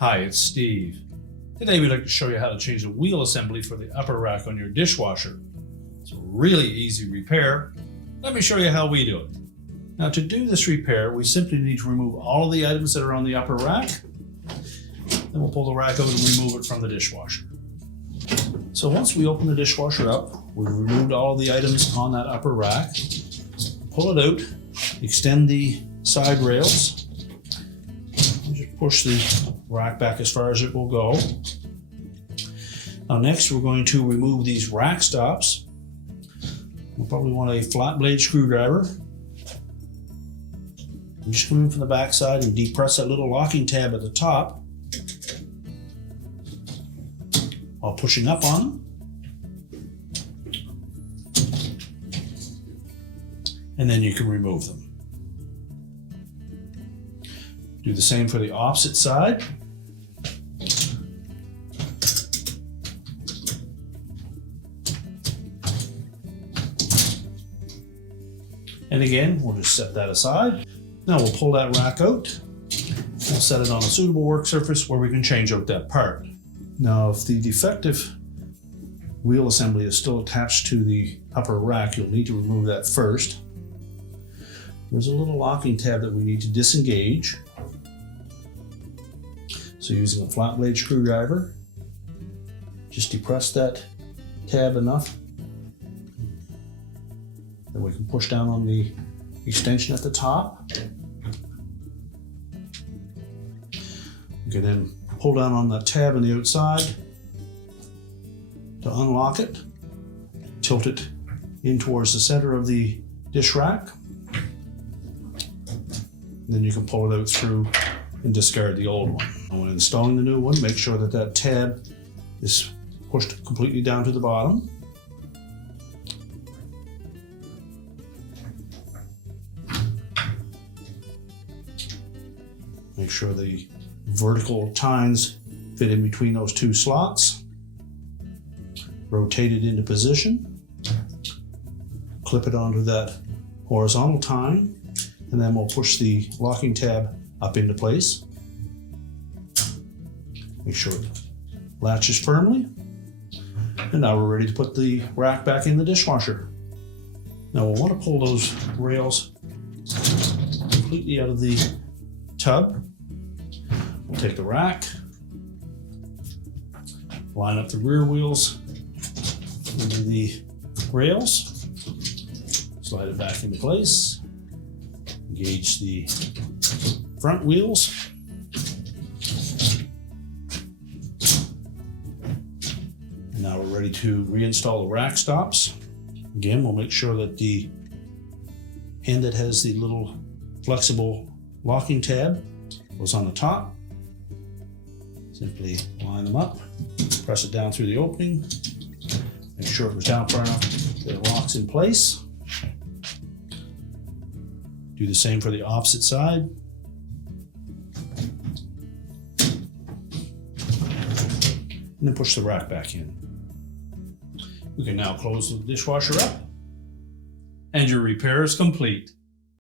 Hi, it's Steve. Today we'd like to show you how to change the wheel assembly for the upper rack on your dishwasher. It's a really easy repair. Let me show you how we do it. Now to do this repair, we simply need to remove all of the items that are on the upper rack. Then we'll pull the rack out and remove it from the dishwasher. So once we open the dishwasher up, we've removed all of the items on that upper rack. Pull it out, extend the side rails, and just push the rack back as far as it will go. Now next we're going to remove these rack stops. We'll probably want a flat blade screwdriver. And just come in from the back side and depress that little locking tab at the top while pushing up on them. And then you can remove them. Do the same for the opposite side. And again, we'll just set that aside. Now we'll pull that rack out. We'll set it on a suitable work surface where we can change out that part. Now, if the defective wheel assembly is still attached to the upper rack, you'll need to remove that first. There's a little locking tab that we need to disengage. So using a flat blade screwdriver, just depress that tab enough that we can push down on the extension at the top. You can then pull down on that tab on the outside to unlock it, tilt it in towards the center of the dish rack. Then you can pull it out through and discard the old one. And when installing the new one, make sure that that tab is pushed completely down to the bottom. Make sure the vertical tines fit in between those two slots. Rotate it into position. Clip it onto that horizontal tine. And then we'll push the locking tab up into place. Make sure it latches firmly. And now we're ready to put the rack back in the dishwasher. Now we'll want to pull those rails completely out of the tub. We'll take the rack, line up the rear wheels into the rails, slide it back into place. Engage the front wheels. And now we're ready to reinstall the rack stops. Again, we'll make sure that the end that has the little flexible locking tab goes on the top. Simply line them up, press it down through the opening, make sure it goes down far enough that it locks in place. Do the same for the opposite side. And then push the rack back in. We can now close the dishwasher up, and your repair is complete.